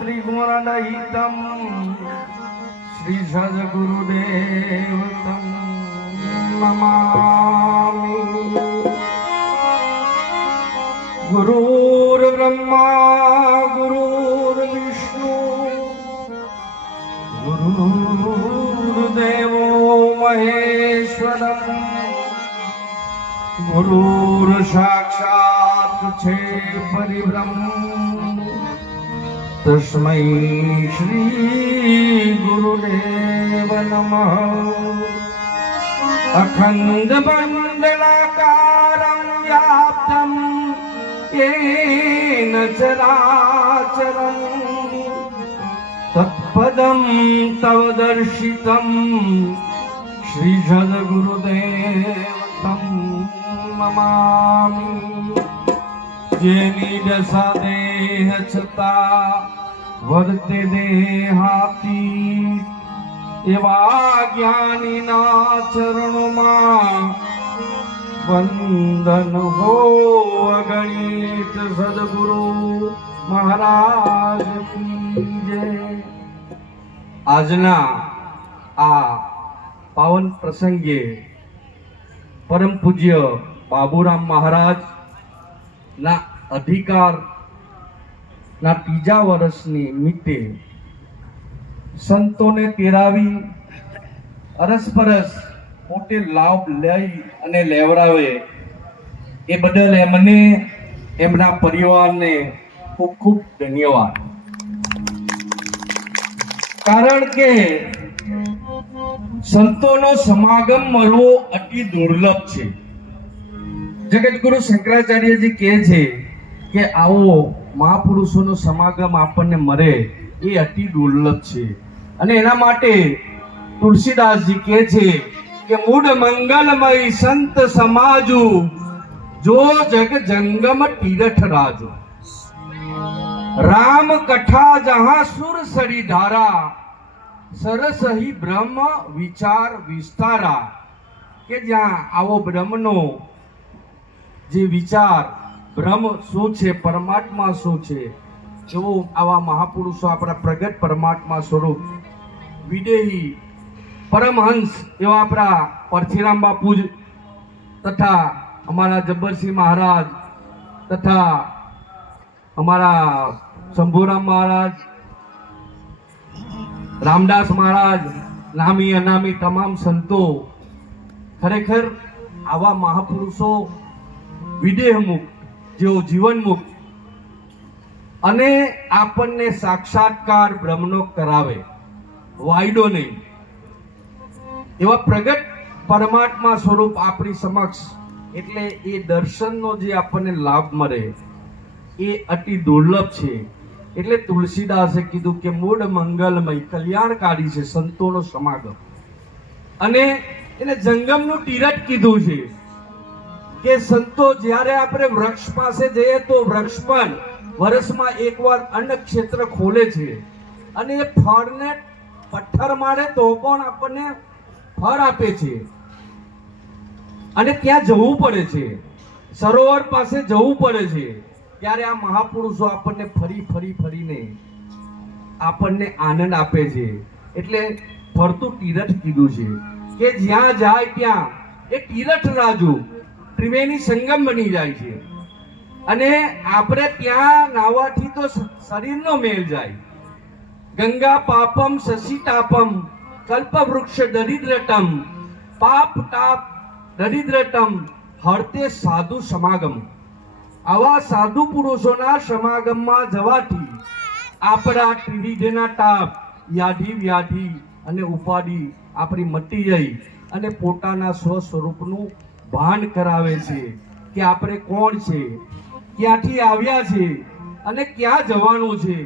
त्रिगुणरहितं श्री सद्गुरुदेवतं नमामि। गुरुर्ब्रह्मा गुरुर्विष्णु गुरुर्देवो महेश्वरम् गुरुर्साक्षात् छे परिब्रह्म तस्मै श्री गुरुदेव नमः। अखंड मंडलाकारं व्याप्तं येन चराचरं तत्पदं तव दर्शितं श्री सद्गुरुदेवतं नमामि। जेनी दशा देह छता वर्ते देहाती एवा ज्ञानीना चरणों वंदन हो अगणित सद्गुरु महाराज की जय। આજના આ પાવન પ્રસંગે પરમ પૂજ્ય બાબુરામ મહારાજ ના અધિકાર ના ત્રીજા વર્ષની નિમિત્તે સંતોને તેરાવી અરસપરસ પોતે લાભ લઈ અને લેવડાવે એ બદલ એમને એમના પરિવારને ખૂબ ખૂબ ધન્યવાદ। કારણ કે સંતોનો સમાગમ મળવો અતિ દુર્લભ છે। જગતગુરુ શંકરાચાર્યજી કહે છે કે આવો મહાપુરુષોનો સમાગમ આપણને મળે એ અતિ દુર્લભ છે અને એના માટે તુલસીદાસજી કહે છે કે મૂળ મંગલમય સંત સમાજુ જો જગ જંગમ તીરથ રાજુ રામ કથા જહાં સુર સરી ધારા સરસહી બ્રહ્મ વિચાર વિસ્તારા કે જ્યાં આવો બ્રહ્મનો જે વિચાર બ્રહ્મ શું છે પરમાત્મા શું છે એવો આવા મહાપુરુષો આપણા પ્રગટ પરમાત્મા સ્વરૂપ વિદેહી પરમહંસ એવા આપણા પરથીરામ બાપુ તથા અમારા જબ્બરસિંહ મહારાજ તથા અમારા શંભુરામ મહારાજ રામદાસ મહારાજ નામી અનામી તમામ સંતો ખરેખર આવા મહાપુરુષો વિદેહ મુક્ત જેઓ જીવન મુક્ત અને આપણને સાક્ષાત્કાર બ્રહ્મનો કરાવે વાયડો નહીં એવા પ્રગટ પરમાત્મા સ્વરૂપ આપણી સમક્ષ એટલે એ દર્શનનો જે આપણને લાભ મળે એ અતિ દુર્લભ છે। એટલે તુલસીદાસે કીધું કે મૂળ મંગલમય કલ્યાણકારી છે સંતોનો સમાગમ અને એને જંગમનું તીરથ કીધું છે કે સંતો જ્યારે આપણે વૃક્ષ પાસે જઈએ તો વૃક્ષ પણ વર્ષમાં એકવાર અન્ન ક્ષેત્ર ખોલે છે અને એ ફળને પથ્થર મારે તો પણ આપણને ફળ આપે છે અને ત્યાં જવું પડે છે સરોવર પાસે જવું પડે છે ત્યારે આ મહાપુરુષો આપણને ફરીને આપણને આનંદ આપે છે। એટલે ફરતું તીરથ કીધું છે કે જ્યાં જાય ત્યાં એ તીરથ રાજુ ત્રિવેણી સંગમ બની જાય છે અને આપણે ત્યાં નાવાથી તો શરીરનો મેલ જાય। ગંગા પાપમ શશિતાપમ કલ્પ વૃક્ષ દરિદ્રતમ પાપ તાપ દરિદ્રતમ હરતે સાધુ સમાગમ। આવા સાધુ પુરુષોના સમાગમમાં જવાથી આપણા ત્રિવિધના તાપ યાધિ વ્યાધિ અને ઉપાધિ આપણી મટી જઈ અને પોતાના સ્વ સ્વરૂપનું ભાન કરાવે છે કે આપણે કોણ છે ક્યાંથી આવ્યા છે અને ક્યાં જવાનું છે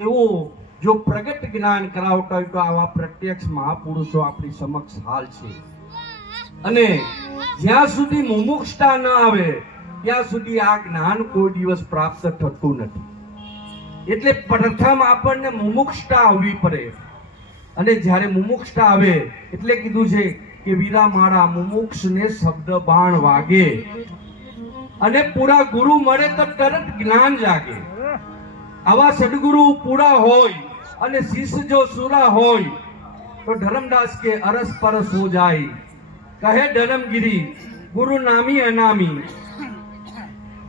એવું જો પ્રગટ જ્ઞાન કરાવતા હોય તો આવા પ્રત્યક્ષ મહાપુરુષો આપણી સમક્ષ હાલ છે। અને જ્યાં સુધી મુમુક્ષતા ન આવે ત્યાં સુધી આ જ્ઞાન કોઈ દિવસ પ્રાપ્ત થતું નથી। એટલે પ્રથમ આપણને મુમુક્ષતા આવવી પડે અને જ્યારે મુમુક્ષતા આવે એટલે કીધું છે કે વીરા મારા મુમુક્ષને શબ્દ બાણ વાગે અને પૂરા ગુરુ મળે તો તરત જ્ઞાન જાગે આવા સદગુરુ પૂરા હોય અને શિષ્ય જો સુરા હોય તો ધર્મદાસ કે અરસ પરસ હો જાય. કહે ધर्मगिरी गुरु नामी अनामी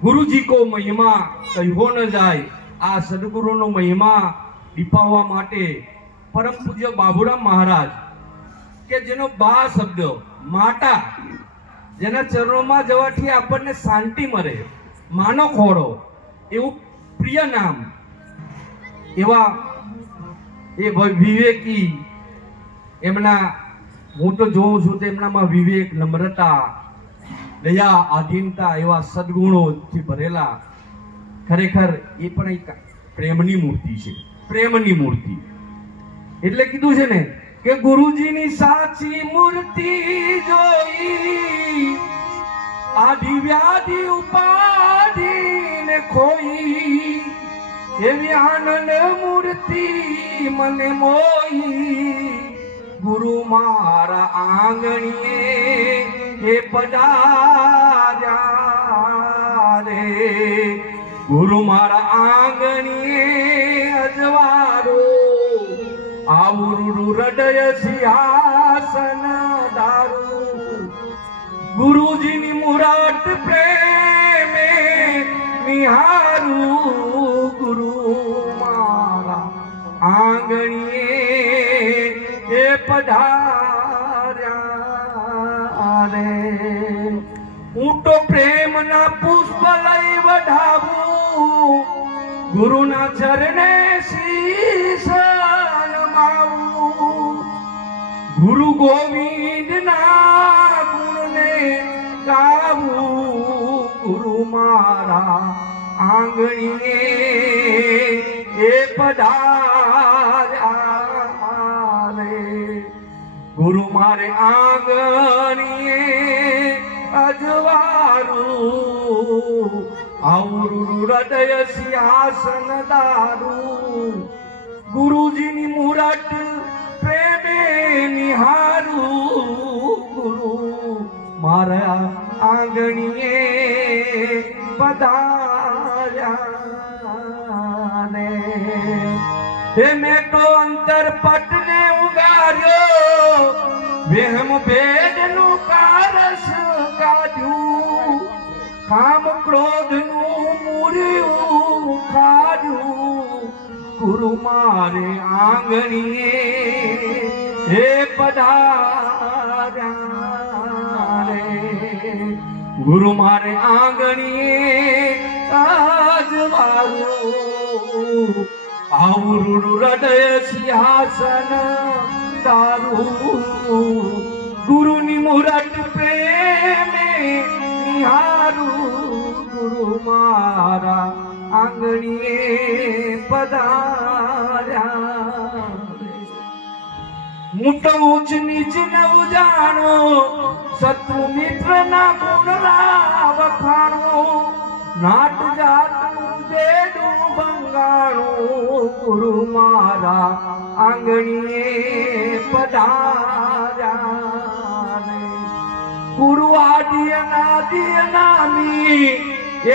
गुरु जी को महिमा કહ્યો ન જાય. આ સદગુરુનો મહિમા દીપાવવા માટે પરમ પૂજ્ય બાબુરામ મહારાજ કે જેનો બા શબ્દ માતા, જેના ચરણોમાં જવાથી આપણને શાંતિ મળે, માનો ખોડો એવું પ્રિય નામ, એવા એ વિવેકી એમના હું તો જોઉં છું તેમનામાં વિવેક, નમ્રતા, દયા, આધીનતા એવા સદગુણોથી ભરેલા ખરેખર એ પણ એક પ્રેમની મૂર્તિ છે. પ્રેમની મૂર્તિ એટલે કીધું છે ને કે ગુરુજીની સાચી મૂર્તિ જોઈ આદિ વ્યાધિ ઉપાધિ ને ખોઈ એવી આનંદ મૂર્તિ મને મોઈ. ગુરુ મારા આંગણીએ એ પધાર્યા રે. ગુરુ મારા આંગણીએ અજવારો આવરું હૃદય સિંહાસન દારૂ. ગુરુજીની મુરાદ પ્રેમે નિહારું. ગુરુ મારા આંગણીએ એ પધાર્યા રે. હું તો પ્રેમના પુષ્પ લઈ વઢાવું, ગુરુના ચરણે શીશ નમાવું. ગુરુ ગોવિંદના ગુણને ગાવું. ગુરુ મારા આંગણીએ એ પધાર્યા રે. ગુરુ મારે આંગણીએ અજવારું આવરું હૃદય સિંહાસન દારૂ. ગુરુજીની મૂરત પ્રેમે નિહારું. ગુરુ મારા આંગણીએ પધાર્યા રે. હે મેં તો અંતર પટને ઉગાર્યો, વેહમ ભેદનું કારસ કાઢ્યું. કામ ક્રોધનું મૂર્યું ખાધ્યું. ગુરુ મારે આંગણીએ હે પધાર્યા રે. ગુરુ મારે આંગણીએ અજવારું આવરું હૃદય સિંહાસન તારું. ગુરુની મૂરત પ્રેમે નિહારું. ગુરુ મારા આંગણીએ પધાર્યા. હું તો ઉચ્ચ નીચ નવ જાણો, શત્રુ મિત્ર ના ગુણરા વખાણો. નાટ જાતનું બેડું બંગાણું. ગુરુ મારા આંગણીએ પધાર્યા રે. ગુરુ આદિ અનાદિ નામી,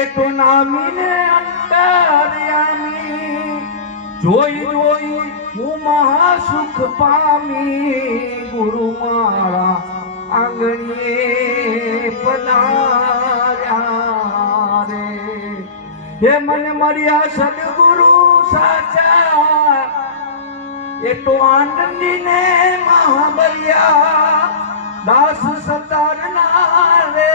એ તો નામીને અંતર્યામી. જોઈ જોઈ હું મહાસુખ પામી. ગુરુ મારા આંગણીએ પધાર્યા રે. હે મને મળ્યા સદગુરુ સાચા, એ તો આનંદી ને મહાબલિયા. દાસ સતારના રે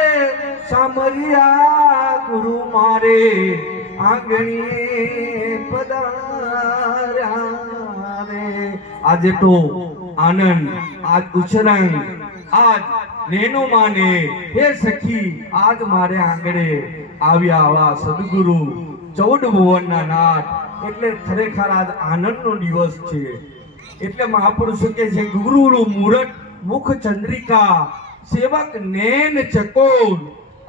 સામરિયા. ગુરુ મારે આંગણીએ પધાર્યા રે. આજે તો આનંદ, આજ ઉછરંગ, આજ નેનો માને. હે સખી આજ મારે આંગણે આવ્યા આવા સદગુરુ 14 ભુવનના નાથ. એટલે ખરેખર આજ આનંદનો દિવસ છે. એટલે મહાપુરુષો કહે છે ગુરુનું મૂરત મુખ ચંદ્રિકા, સેવક નૈન ચકોર,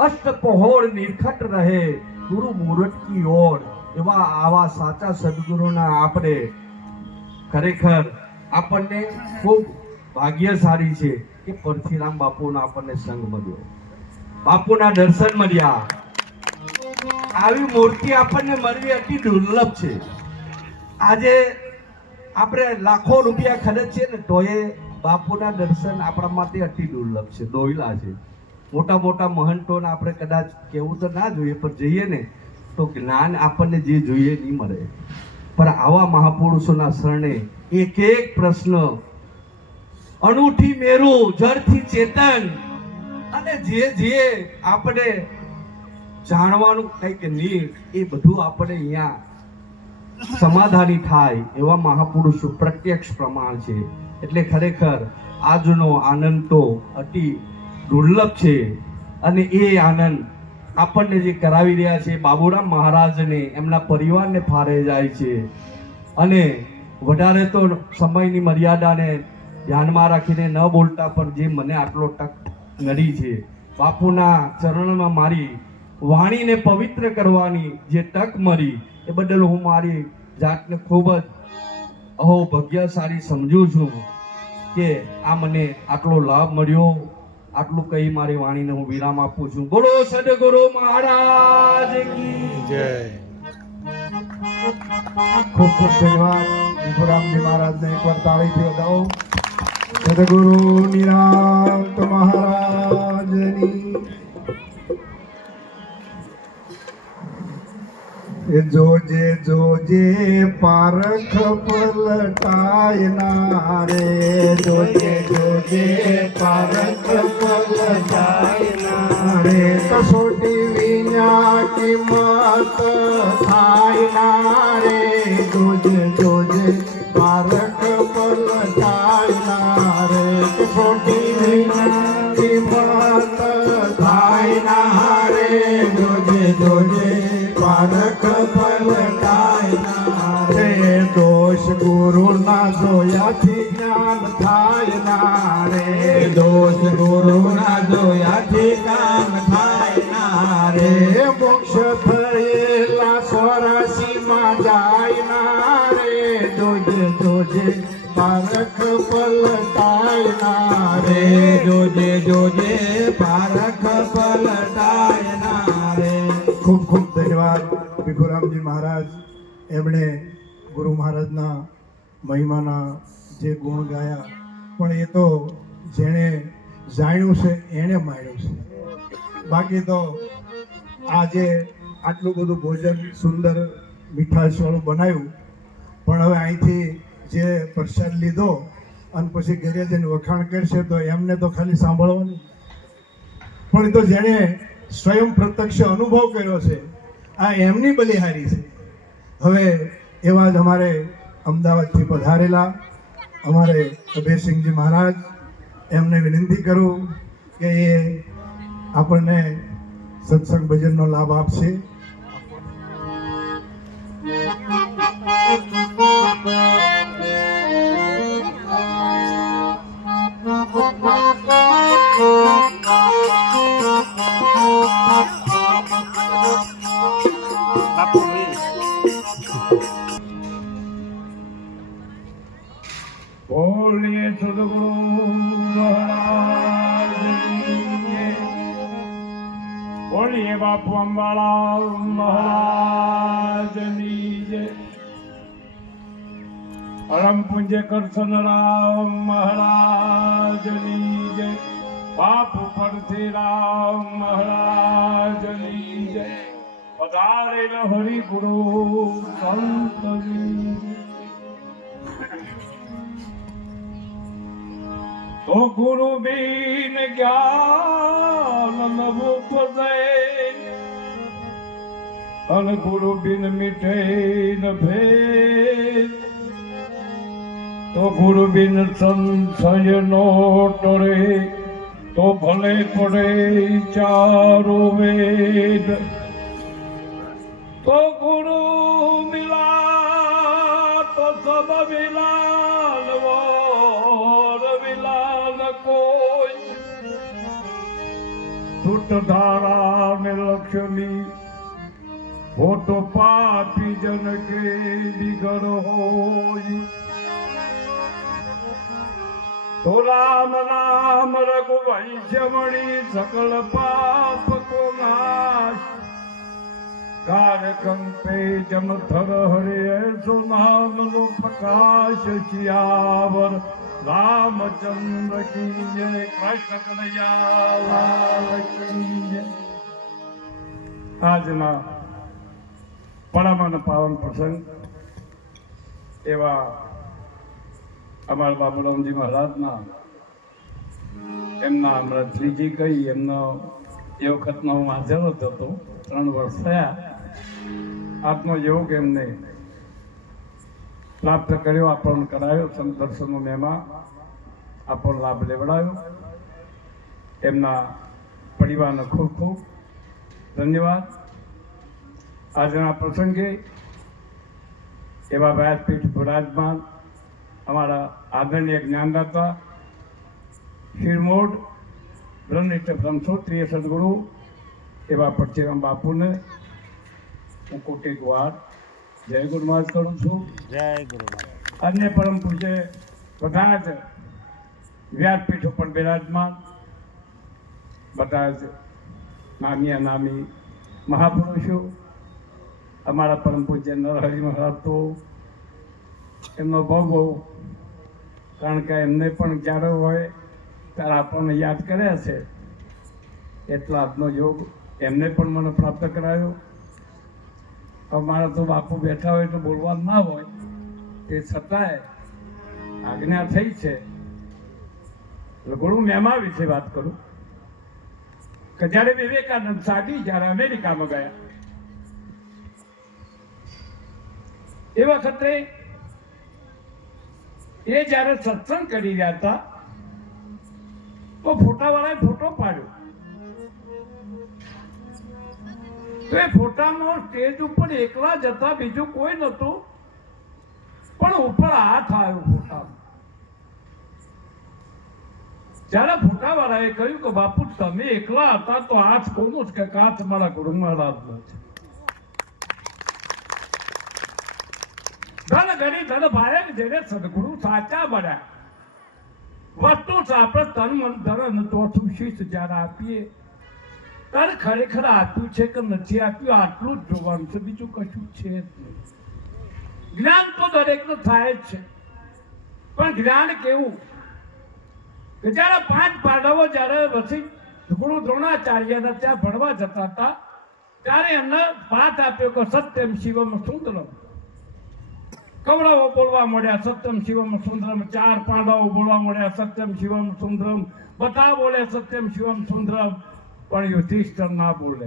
અષ્ટ પહોળ નિરખટ રહે. ગુરુ મૂરત કી ઓર. એવા આવા સાચા સદગુરુના આપણે ખરેખર આપણને ખૂબ ભાગ્યશાળી છે કે પરથીરામ બાપુનો આપણને સંગ મળ્યો, બાપુના દર્શન મળ્યા. આવી મૂર્તિ આપણને મળવી અતિ દુર્લભ છે. આજે આપણે લાખો રૂપિયા ખર્ચીએ ને તો એ બાપુના દર્શન આપણા માટે અતિ દુર્લભ છે, દોયલા છે. મોટા મોટા મહંતોને આપણે કદાચ કેવું તો ના જોઈએ, પણ જઈએ ને તો જ્ઞાન આપણને જે જોઈએ નહીં મળે. પણ આવા મહાપુરુષોના શરણે એક એક પ્રશ્ન, અણુથી મેરું, જળથી ચેતન, અને જે આપણે જાણવાનું કંઈક નહીં એ બધું આપણે અહીંયા સમાધાની થાય એવા મહાપુરુષો પ્રત્યક્ષ પ્રમાણ છે. એટલે ખરેખર આજનો આનંદ તો અતિ દુર્લભ છે. અને એ આનંદ આપણને જે કરાવી રહ્યા છે બાબુરામ મહારાજને, એમના પરિવારને ફાળે જાય છે. અને વધારે તો સમયની મર્યાદાને ધ્યાનમાં રાખીને ન બોલતા, પણ જે મને આટલો તક મળી છે બાપુના ચરણમાં મારી વાણીને પવિત્ર કરવાની જે તક મળી, એ બદલ હું મારી જાતને ખૂબ જ ભાગ્યશાળી સમજું છું કે આ મને આટલો લાભ મળ્યો. આટલું કહી મારી વાણીને હું વિરામ આપું છું. બોલો સદગુરુ મહારાજ કી જય. ખૂબ ખૂબ ધન્યવાદ ભીખુરામજી મહારાજને એકવાર તાળીથી વધાવો. સદગુરુ નિરાંત મહારાજની જોજે જોજે પારખ પલટાય ના રે, જોજે જોજે પારખ પલટાય ના રે, કસોટી વિના કિંમત થાય ના રે, જોજે જોજે પારખ પલટાય ના રે, કસોટી વિના કિંમત થાય ના રે, જોજે જોજે પારખ પલટાય ના રે, દોષ ગુરુ ના જોયાથી જ્ઞાન થાય ના રે, દોષ ગુરુ ના જોયાથી જ્ઞાન થાય ના રે, મોક્ષ થયેલા 84 માં જાય ના રે, જોજે જોજે પારખ પલટાય ના રે, જોજે જોજે પારખ પલટાય ના રે. ખૂબ ખૂબ ધન્યવાદ ભીખુરામજી મહારાજ. એમણે ગુરુ મહારાજના મહિમાના જે ગુણ ગાયા, પણ એ તો જેણે જાણ્યું છે એણે માણ્યું છે. બાકી તો આજે આટલું બધું ભોજન સુંદર મીઠાશવાળું બનાવ્યું, પણ હવે અહીંથી જે પ્રસાદ લીધો અને પછી ઘરે જઈને વખાણ કરશે તો એમને તો ખાલી સાંભળવાનું, પણ એ તો જેણે સ્વયં પ્રત્યક્ષ અનુભવ કર્યો છે આ એમની બલિહારી છે. હવે એવા જ અમારે અમદાવાદથી પધારેલા અમારે કબીરસિંહજી મહારાજ, એમને વિનંતી કરું કે એ આપણને સત્સંગ ભજનનો લાભ આપશે. બોલીએ સદગુરુ મહારાજની જય. બોલીએ બાપુ અંબાળા મહારાજની જય. પરમ પૂજ્ય કરસનરામ મહારાજની જય. બાપુ પરશુરામ મહારાજની જય. પધારેલા હરિગુરુ સંતની જય. તો ગુરુ બિન જ્ઞાન ન ઉપજે, અને ગુરુ બિન મીઠે ન ભેદ, તો ગુરુ બિન સંશય નો ટળે, તો ભલે પડે ચારો વેદ, તો ગુરુ મિલા તો સબ મિલાલ કોઈ, છૂટ ધારા ને લક્ષ્મી, હો તો પાપી જન કે બિગડ હોય, તો રામ નામ રઘુવંશ મણી, સકલ પાપ કો નાશ, કાર્યકંપે જમથર હરે એસો નામનો પ્રકાશ શિયાવર રામચંદ્ર કી જય કૃષ્ણ કનૈયા લાલ કી જય. આજના પરમ પાવન પ્રસંગ એવા અમારા બાબુરામજી મહારાજના એમના હમણાં ત્રીજી કઈ એમનો એ વખતનો હું હાજર જ હતો. 3 વર્ષ થયા. આત્મો યોગ એમને પ્રાપ્ત કર્યો, આપણને કરાયો, સંત દર્શનનો મહેમા આપણને લાભ લેવડાયો. એમના પરિવારનો ખૂબ ખૂબ ધન્યવાદ. આજના પ્રસંગે એવા વ્યાસપીઠ બિરાજમાન અમારા આદરણીય જ્ઞાનદાતા શિરમોડ બ્રહ્મનિષ્ઠ બ્રહ્મસૂત્રીય સદગુરુ એવા પરચેરામ બાપુને હું કોટેક વાર જય ગુરુમાજ કરું છું. જય ગુરુ મહારાજ. અન્ય પરમ પૂજ્ય બધા જ વ્યાસપીઠ ઉપર બિરાજમાન બધા જ નામી અનામી મહાપુરુષો, અમારા પરમ પૂજ્ય નરહરિ મહારાજ તો એમનો બહુ કારણ કે એમને પણ જ્યારે હોય ત્યારે આપણને યાદ કર્યા છે. એટલો આજનો યોગ એમને પણ મને પ્રાપ્ત કરાયો. અમારા તો બાપુ બેઠા હોય તો બોલવા ના હોય, તે છતાંય આજ્ઞા થઈ છે. ગુરુ મહેમા વિશે વાત કરું કે જ્યારે વિવેકાનંદ સાદી જ્યારે અમેરિકામાં ગયા એ વખતે એ જ્યારે સત્સંગ કરી રહ્યા હતા તો ફોટાવાળાએ ફોટો પાડ્યો. તો એ ફોટામાં સ્ટેજ ઉપર એકલા જ હતા, બીજું કોઈ નહોતું, પણ ઉપર હાથ આવ્યો ફોટામાં. જ્યારે ફોટાવાળાએ કહ્યું કે બાપુ તમે એકલા હતા તો હાથ કોનો જ કે હાથ મારા ગુરુ મહારાજનો છે. ધન ઘડી ધન ભાયક જેને સદગુરુ સાચા બન્યા. વસ્તુ આપણે તન મન ધન ચોથું શીશ જ્યારે આપીએ ત્યારે ખરેખર આપ્યું છે કે નથી આપ્યું આટલું જ જોવાનું છે, બીજું કશું છે જ નહીં. જ્ઞાન તો દરેકનું થાય જ છે, પણ જ્ઞાન કેવું કે જ્યારે 5 પાંડવો જ્યારે પછી ગુરુ દ્રોણાચાર્યના ત્યાં ભણવા જતા હતા ત્યારે એમને પાઠ આપ્યો કે સત્યમ શિવમ સુંદરમ. કૌરવો બોલવા મળ્યા સત્યમ શિવમ સુંદરમ, 4 પાંડવો બોલવા મળ્યા સત્યમ શિવમ સુંદરમ, બધા બોલે સત્યમ શિવમ સુંદરમ, પણ યુધિષ્ઠિર ના બોલે.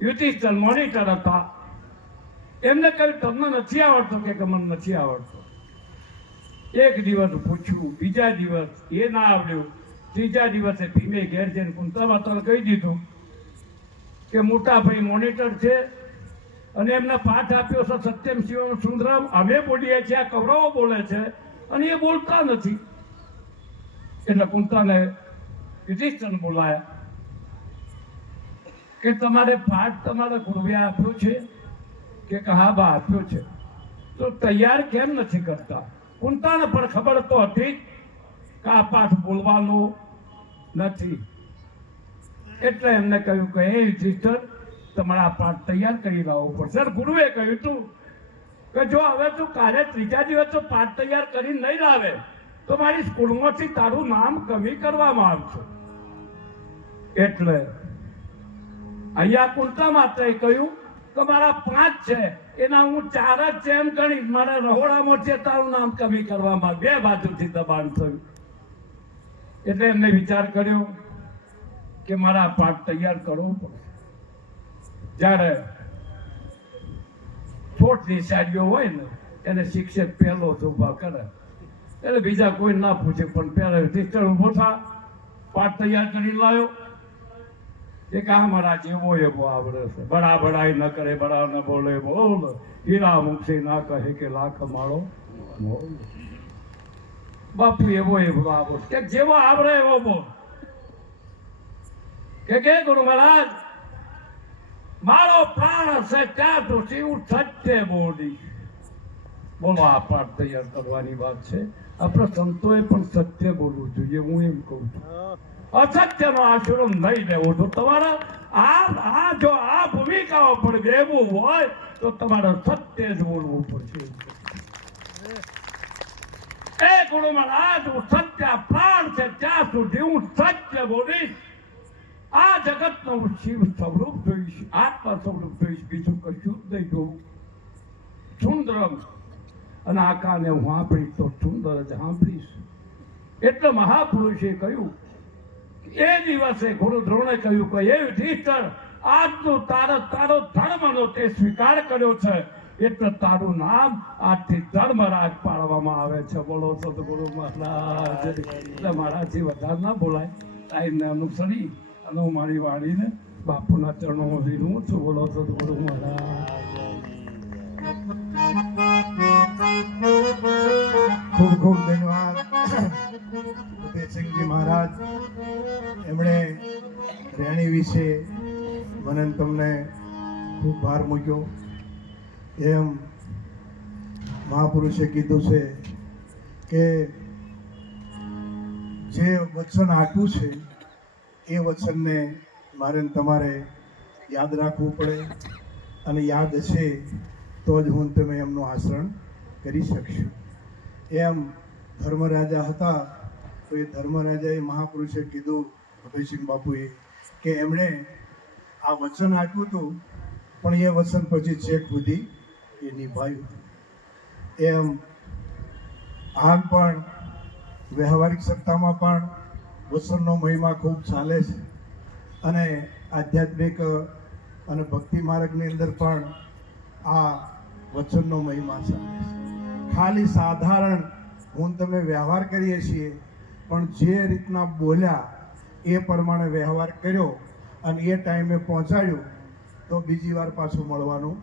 યુધિષ્ઠિર મોનિટર હતા. એમને કહ્યું તમને નથી આવડતો કે મને નથી આવડતો. એક દિવસ પૂછ્યું, બીજા દિવસ એ ના આવડ્યું, ત્રીજા દિવસે ભીમે ઘેર જઈને કુંતા માતાને કહી દીધું કે મોટા ભાઈ મોનિટર છે અને એમને પાઠ આપ્યો છે સત્યમ શિવમ સુંદરમ, અમે બોલીએ છીએ, આ કૌરવો બોલે છે અને એ બોલતા નથી. એટલે કુંતાને યુધિષ્ઠિરને બોલાયા કે તમારે પાઠ તમારા ગુરુએ આપ્યો છે કે હા બા આપ્યો છે, તો તૈયાર કેમ નથી કરતા? કુંતાને પણ ખબર તો હતી કે આ પાઠ બોલવાનો નથી. એટલે એમને કહ્યું કે હે યુધિષ્ઠિર તમારા પાઠ તૈયાર કરી લાવવો પડશે. ગુરુએ કહ્યું તું કે જો હવે તું કાલે ત્રીજા દિવસ પાઠ તૈયાર કરી નહીં લાવે તો મારી સ્કૂલમાંથી તારું નામ કમી કરવામાં આવશે. એટલે અહીંયા કુંતા માતાએ કહ્યું કે મારા 5 છે એના હું 4 જ છે એમ ગણી મારા રહોડામાં છે તારું નામ કમી કરવામાં 2 બાજુથી દબાણ થયું. એટલે એમને વિચાર કર્યો કે મારા પાઠ તૈયાર કરવો પડશે. જ્યારે છોટ નિશાળીઓ હોય ને એને શિક્ષક પહેલો જ ઉભા કરે, એટલે બીજા કોઈ ના પૂછે, પણ પહેલા યુધિષ્ઠિર ઉભો થા, પાઠ તૈયાર કરી લાવ્યો. એક આ મારા જેવો એવો આવડે છે, બડા બડાઈ ન કરે, બડા ન બોલે બોલ, હીરા મુક્ષી ના કહે કે લાખ માળો મોલ. બાપુ એવો એવો આવડે કે જેવો આવડે એવો બોલ કે ગુરુ મહારાજ મારો પ્રાણ હશે ત્યાં સુધી હું સત્ય બોલીશ. બોલો આ પાઠ તૈયાર કરવાની વાત છે. આપણે સંતોએ પણ સત્ય બોલવું જોઈએ, હું એમ કહું છું. અસત્યનો આશરો નહીં લેવો. તો તમારા જો આ ભૂમિકાઓ પર બેવું હોય તો તમારે સત્ય જ બોલવું પડશે. એ ગુરુ મહારાજ, હું સત્ય પ્રાણ છે ત્યાં સુધી હું સત્ય બોલીશ. આ જગતનો હું શિવ સ્વરૂપ જોઈશ, આત્મા સ્વરૂપ જોઈશ, બીજું કશું જ નહીં જોઉં. સુંદરમ અને આ કાને હું સાંભળીશ તો સુંદર જ સાંભળીશ. એટલે મહાપુરુષે કહ્યું, એ દિવસે ગુરુ દ્રોણે કહ્યું કે એ યુધિષ્ઠિર, આજનું તારો ધર્મનો તે સ્વીકાર કર્યો છે એટલે તારું નામ આજથી ધર્મરાજ પાડવામાં આવે છે. બોલો સદગુરુ મહારાજ. એટલે મારાથી વધારે ના બોલાય, ટાઈમને અનુસરી અને હું મારી વાણીને બાપુના ચરણોમાં વિનવું છું. બોલો સદગુરુ મહારાજ. ખૂબ ખૂબ ધન્યવાદ ઉદયસિંહજી મહારાજ. એમણે રેણી વિશે મને ને તમને ખૂબ ભાર મૂક્યો. એમ મહાપુરુષે કીધું છે કે જે વચન આપ્યું છે એ વચનને મારે ને તમારે યાદ રાખવું પડે, અને યાદ હશે તો જ હું તમે એમનું આચરણ કરી શકશું. એમ ધર્મરાજા હતા તો એ ધર્મરાજાએ મહાપુરુષે કીધું, અભયસિંહ બાપુએ, કે એમણે આ વચન આપ્યું હતું પણ એ વચન પછી છેક સુધી એ નિભાવ્યું. એમ હાલ પણ વ્યવહારિક સત્તામાં પણ વચનનો મહિમા ખૂબ ચાલે છે, અને આધ્યાત્મિક અને ભક્તિ માર્ગની અંદર પણ આ વચનનો મહિમા ચાલે છે. ખાલી સાધારણ હું તમે વ્યવહાર કરીએ છીએ, પણ જે રીતના બોલ્યા એ પ્રમાણે વ્યવહાર કર્યો અને એ ટાઈમે પહોંચાડ્યું તો બીજી વાર પાછું મળવાનું.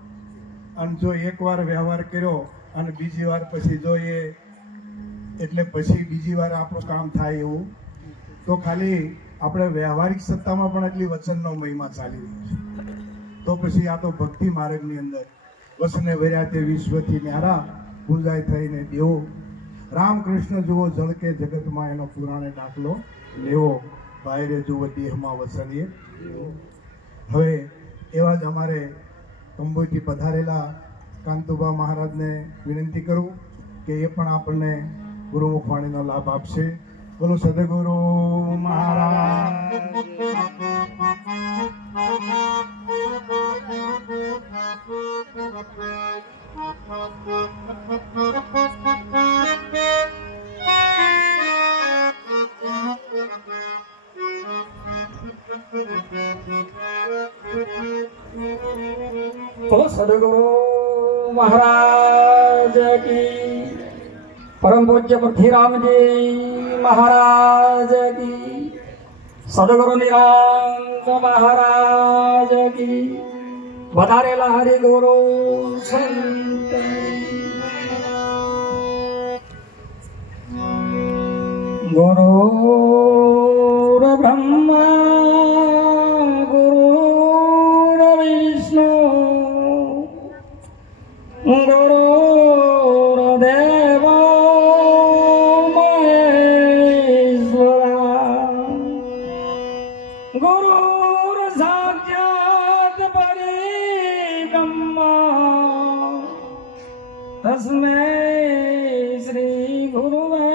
અને જો એકવાર વ્યવહાર કર્યો અને બીજી વાર પછી જો એ એટલે પછી બીજી વાર આપણું કામ થાય એવું, તો ખાલી આપણે વ્યવહારિક સત્તામાં પણ એટલી વચનનો મહિમા ચાલી રહ્યો છે. તો પછી આ તો ભક્તિ માર્ગની અંદર વસને વર્યા તે વિશ્વથી ન્યારા ગુંજાય થઈને દેવો. રામકૃષ્ણ જુઓ જળકે જગતમાં એનો પુરાણે દાખલો લેવો. બાયરે જુઓ દેહમાં વસનીએ. હવે એવા જ અમારે કંબોઈથી પધારેલા કાંતુબા મહારાજને વિનંતી કરું કે એ પણ આપણને ગુરુમુખવાણીનો લાભ આપશે. બોલો સદગુરુ મહારાજ. बोलो सदगुरु महाराज की, परम पूज्य पृथ्वीराम जी महाराज की, सदगुरु निरंज महाराज की, વધારેલા હરિ ગુરુ સંત ગુરુ બ્રહ્મા ગુરુ વિષ્ણુ ગુરુદેવ મહેશ્વરા ગુરુ સાક્ષાત પરિબ્રહ્મ તસ્મૈ શ્રી ગુરુવે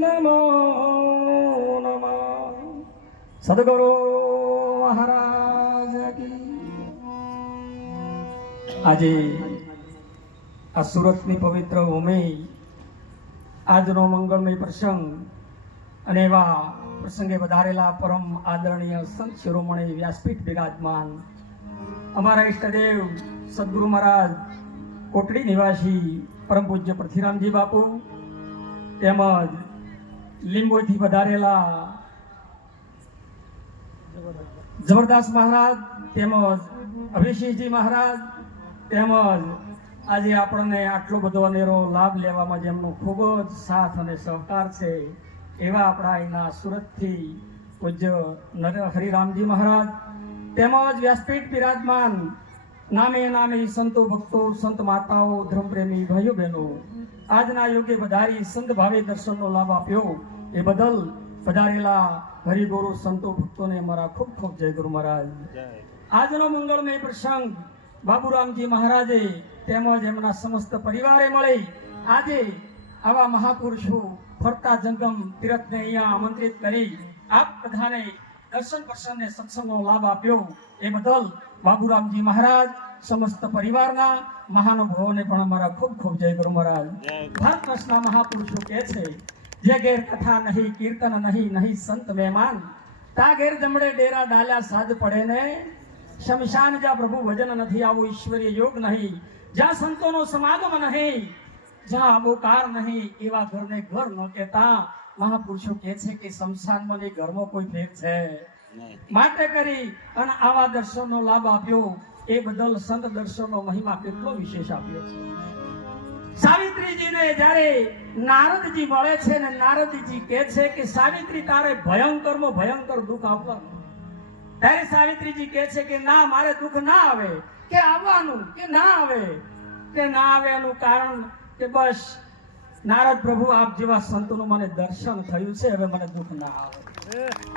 નમો નમઃ. સદગુરુ મહારાજ કી. આજે આ સુરતની પવિત્ર ભૂમિ, આજનો મંગળમય પ્રસંગ અને એવા પ્રસંગે વધારેલા પરમ આદરણીય સંત શિરોમણી વ્યાસપીઠ બિરાજમાન અમારા ઈષ્ટદેવ સદગુરુ મહારાજ કોટડી નિવાસી પરમ પૂજ્ય પૃથ્વીરામજી બાપુ, તેમજ લીંબોથી વધારેલા જબરદાસ મહારાજ, તેમજ અભિષેકજી મહારાજ, તેમજ આજે આપણને આટલો બધો અનેરો લાભ લેવામાં જેમનો ખૂબ જ સાથ અને સહકાર છે એવા આપણા અહીંના સુરતથી પૂજ્ય હરિરામજી મહારાજ, તેમજ વ્યાસપીઠ બિરાજમાન નામે નામે સંતો ભક્તો, સંત માતાઓ, ધર્મપ્રેમી ભાઈઓ બહેનો, આજના યોગ્ય વધારી સંત ભાવે દર્શનનો લાભ આપ્યો એ બદલ પધારેલા હરિગુરુ સંતો ભક્તોને અમારા ખૂબ ખૂબ જય ગુરુ મહારાજ. જય આજનો મંગળમય પ્રસંગ બાબુરામજી મહારાજે તેમજ એમના સમસ્ત પરિવારે મળી આજે આવા મહાપુરુષો ફરતા જંગમ તીર્થને અહીંયા આમંત્રિત કરી આપ બધાને દર્શન પ્રસંગને સત્સંગનો લાભ આપ્યો એ બદલ બાબુરામજી મહારાજ સમસ્ત પરિવારના મહાનુભાવોને પણ અમારા ખૂબ ખૂબ જય ગુરુ મહારાજ. જય ભારત વર્ષના મહાપુરુષો કહે છે જે ઘેર કથા નહીં કીર્તન નહીં સંત મહેમાન તા ઘેર જમડે ડેરા ડાલ્યા સાજ પડે ને શમશાન જ્યાં પ્રભુ ભજન નથી આવો ઈશ્વરીય યોગ નહીં જ્યાં સંતોનો સમાગમ નહીં જ્યાં આબોકાર નહીં એવા ઘરને ઘર ન કહેતા મહાપુરુષો કહે છે કે શમશાનમાં ને ઘરમાં કોઈ ફેર છે નહીં. માટે કરી અને આવા દર્શનનો લાભ આપ્યો એ બદલ સંત દર્શનનો મહિમા કેટલો વિશેષ આપ્યો છે. સાવિત્રીજીને જ્યારે નારદજી મળે છે ને નારદજી કહે છે કે સાવિત્રી તારે ભયંકરમાં ભયંકર દુઃખ આવવાનું. ત્યારે સાવિત્રીજી કહે છે કે ના મારે દુઃખ ના આવે કે આવવાનું કે ના આવે એનું કારણ કે બસ નારદ પ્રભુ આપ જેવા સંતોનું મને દર્શન થયું છે હવે મને દુઃખ ના આવે.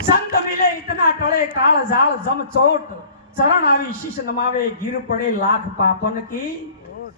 સંત મિલે ઇતના ટળે કાળ ઝાળ જમ ચોટ ચરણ આવી શીશ નમાવે ગીર પડે લાખ પાપન કી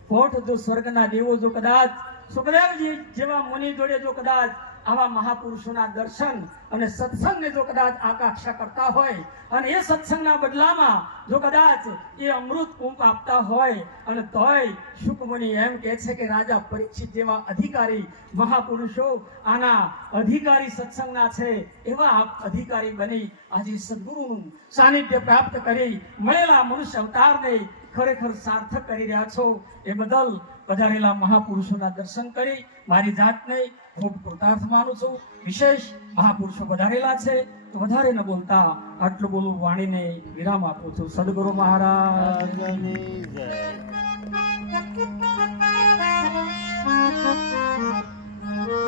કોઠ. જો સ્વર્ગના દેવો જો કદાચ સુખદેવજી જેવા મુનિ જોડે જો કદાચ આવા મહાપુરુષોના દર્શન અને સત્સંગને જો કદાચ આકાંક્ષા કરતા હોય અને એ સત્સંગના બદલામાં જો કદાચ એ અમૃત કુંભ આપતા હોય અને તોય શુકમુનિ એમ કહે છે કે રાજા પરીક્ષિત જેવા અધિકારી મહાપુરુષો આના અધિકારી સત્સંગના છે એવા આપ અધિકારી બની આજે સદગુરુનું સાનિધ્ય પ્રાપ્ત કરી મળેલા મનુષ્ય અવતારને ખરેખર સાર્થક કરી રહ્યા છો એ બદલ પધારેલા મહાપુરુષોના દર્શન કરી મારી જાતને ખૂબ કૃતાર્થ માનું છું. વિશેષ મહાપુરુષો પધારેલા છે તો વધારે ન બોલતા આટલું બોલું વાણીને વિરામ આપું છું. સદગુરુ મહારાજ રાજની જય.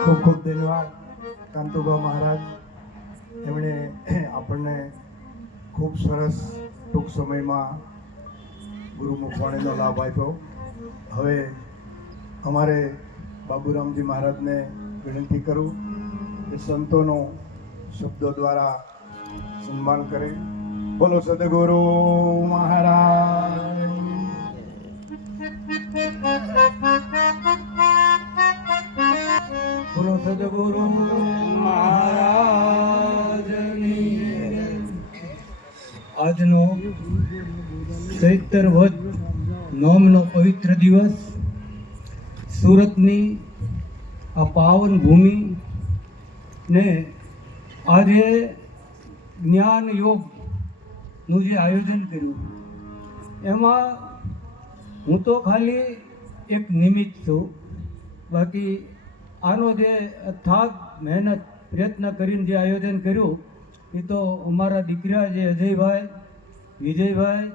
ખૂબ ખૂબ ધન્યવાદ કાંતુભા મહારાજ. એમણે આપણને ખૂબ સરસ ટૂંક સમયમાં ગુરુમુખવાણીનો લાભ આપ્યો. હવે અમારે બાબુરામજી મહારાજને વિનંતી કરું કે સંતોનો શબ્દો દ્વારા સન્માન કરે. બોલો સદગુરુ મહારાજ. બોલો સદગુરુ મહારાજની. આજનો ચૈત્ર વદ નોમનો પવિત્ર દિવસ સુરતની આ પાવન ભૂમિ ને આજે જ્ઞાન યોગનું જે આયોજન કર્યું એમાં હું તો ખાલી એક નિમિત્ત છું. બાકી આનો જે અથાગ મહેનત પ્રયત્ન કરીને જે આયોજન કર્યું એ તો અમારા દીકરા જે અજયભાઈ વિજયભાઈ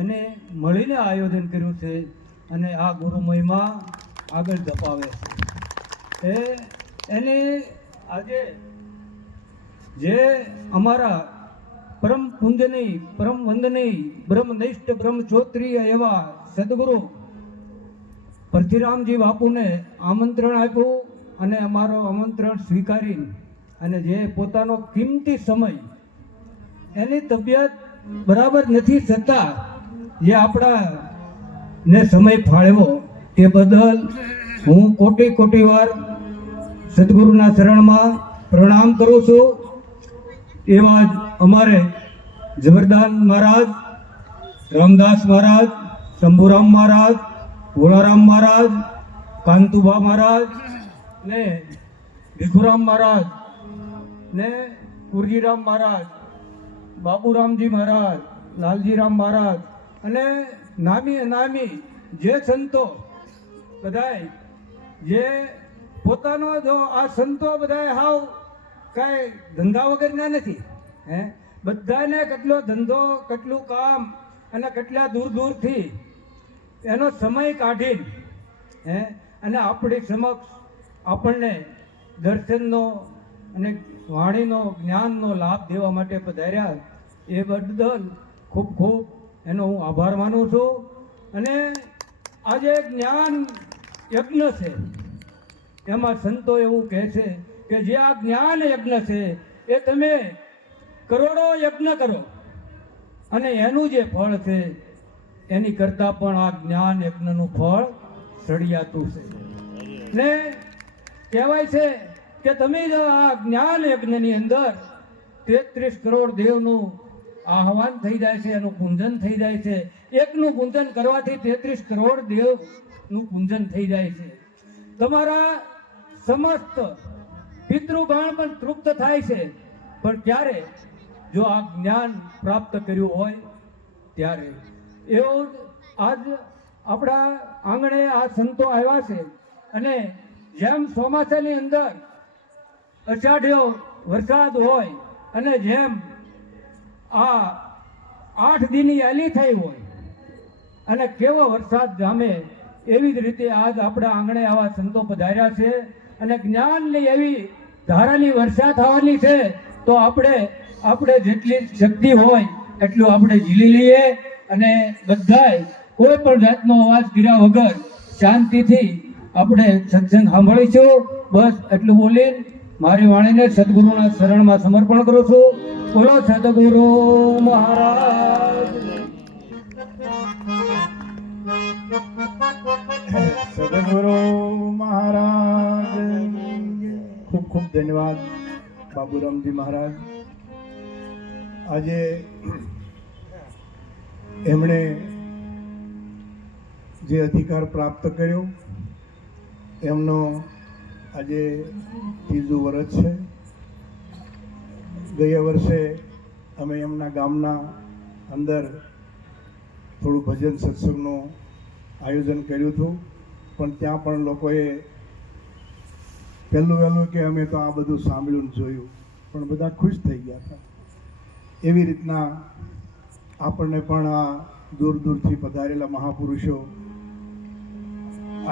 એને મળીને આયોજન કર્યું છે અને આ ગુરુ મહિમા આગળ ધપાવે છે. એને આજે જે અમારા પરમ પૂજનીય પરમ વંદનીય બ્રહ્મનિષ્ઠ બ્રહ્મચોત્રીય એવા સદગુરુ પરથીરામજી બાપુને આમંત્રણ આપ્યું અને અમારો આમંત્રણ સ્વીકારી અને જે પોતાનો કિંમતી સમય એની તબિયત બરાબર નથી છતાં જે આપણા ને સમય ફાળવ્યો તે બદલ હું કોટી વાર સદગુરુના શરણમાં પ્રણામ કરું છું. એવા જ અમારે જબરદાન મહારાજ, રામદાસ મહારાજ, શંભુરામ મહારાજ, ભોળારામ મહારાજ, કાંતુભા મહારાજ ને ભીખુરામ મહારાજ ને કુરજીરામ મહારાજ, બાબુરામજી મહારાજ, લાલજીરામ મહારાજ અને નામી અનામી જે સંતો બધાય જે પોતાનો જો આ સંતો બધાય હાવ કાંઈ ધંધા વગરના નથી. બધાને કેટલો ધંધો કેટલું કામ અને કેટલા દૂરથી એનો સમય કાઢીને અને આપણી સમક્ષ આપણને દર્શનનો અને વાણીનો જ્ઞાનનો લાભ દેવા માટે પધાર્યા એ બદલ ખૂબ ખૂબ એનો હું આભાર માનું છું. અને આજે જ્ઞાન યજ્ઞ છે એમાં સંતો એવું કહે છે કે જે આ જ્ઞાન યજ્ઞ છે એ તમે કરોડો યજ્ઞ કરો અને એનું જે ફળ છે એની કરતાં પણ આ જ્ઞાન યજ્ઞનું ફળ સળિયાતું છે ને કહેવાય છે કે તમે જો આ જ્ઞાન યજ્ઞની અંદર 33 કરોડ દેવનું આહવાન થઈ જાય છે, એનું પૂંજન થઈ જાય છે. એકનું પૂંજન કરવાથી 33 કરોડ દેવનું પૂંજન થઈ જાય છે. તમારા સમસ્ત પિતૃગણ પણ તૃપ્ત થાય છે, પણ ક્યારે? જો આ જ્ઞાન પ્રાપ્ત કર્યું હોય ત્યારે. એવું આજ આપણા આંગણે આ સંતો આવ્યા છે અને જેમ ચોમાસાની અંદર અષાઢ્યો વરસાદ હોય અને જેમ આ 8 દીની એલી થઈ હોય અને કેવો વરસાદ જામે, એવી જ રીતે આજ આપણા આંગણે આવા સંતો પધાર્યા છે અને જ્ઞાનની એવી ધારાની વર્ષા થવાની છે. તો આપણે જેટલી શક્તિ હોય એટલું આપણે ઝીલી લઈએ અને બધાય કોઈ પણ જાતનો અવાજ કર્યા વગર શાંતિથી આપણે સત્સંગ સાંભળીશું. બસ એટલું બોલીને મારી વાણીને સદગુરુના શરણમાં સમર્પણ કરું છું. બોલો સદગુરુ મહારાજ. સદગુરુ મહારાજ ખૂબ ખૂબ ધન્યવાદ બાબુરામજી મહારાજ. આજે એમણે જે અધિકાર પ્રાપ્ત કર્યો એમનો આજે 3જું વર્ષ છે. ગયા વર્ષે અમે એમના ગામના અંદર થોડું ભજન સત્સંગનું આયોજન કર્યું હતું, પણ ત્યાં પણ લોકોએ વહેલું કે અમે તો આ બધું સાંભળ્યું ને જોયું, પણ બધા ખુશ થઈ ગયા હતા. એવી રીતના આપણને પણ આ દૂર દૂરથી પધારેલા મહાપુરુષો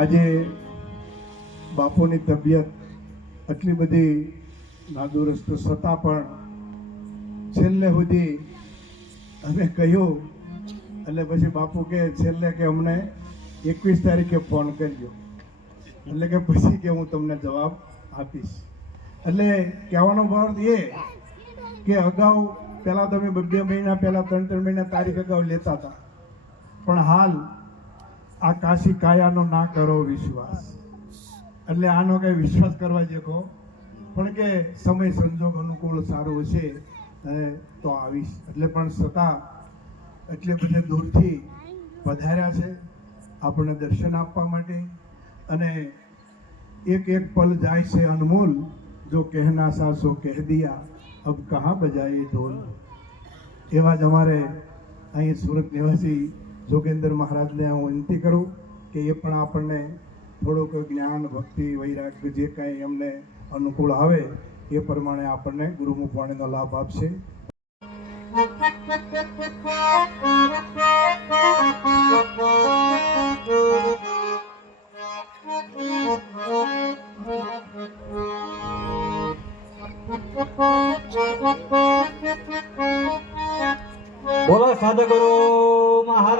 આજે બાપુની તબિયત આટલી બધી નાદુરસ્ત છતાં પણ છેલ્લે સુધી અમે કહ્યું એટલે પછી બાપુ કે છેલ્લે કે અમને 21 તારીખે ફોન કરજો, એટલે કે પછી કે હું તમને જવાબ આપીશ. એટલે કહેવાનો ભાવ એ કે અગાઉ પહેલાં તમે 2 મહિના પહેલાં 3 મહિના તારીખ અગાઉ લેતા હતા, પણ હાલ આ કાશી કાયાનો ના કરો વિશ્વાસ. એટલે આનો કંઈ વિશ્વાસ કરવા જેવો પણ કે સમય સંજોગ અનુકૂળ સારું હશે તો આવીશ. એટલે પણ છતાં એટલે બધે દૂરથી પધાર્યા છે આપણને દર્શન આપવા માટે. અને એક એક પલ જાય છે અનમોલ, જો કહેના સાસો કહ દિયા અબ કહાં બજાએ ઢોલ. એવા જ અમારે અહીં સુરત નિવાસી જોગેન્દ્ર મહારાજને હું વિનંતી કરું કે એ પણ આપણને થોડુંક જ્ઞાન ભક્તિ વૈરાગ્ય જે કાંઈ એમને અનુકૂળ આવે એ પ્રમાણે આપણને ગુરુમુખ વાણીનો લાભ આપશે. બોલો સદગુરુ મહારાજ.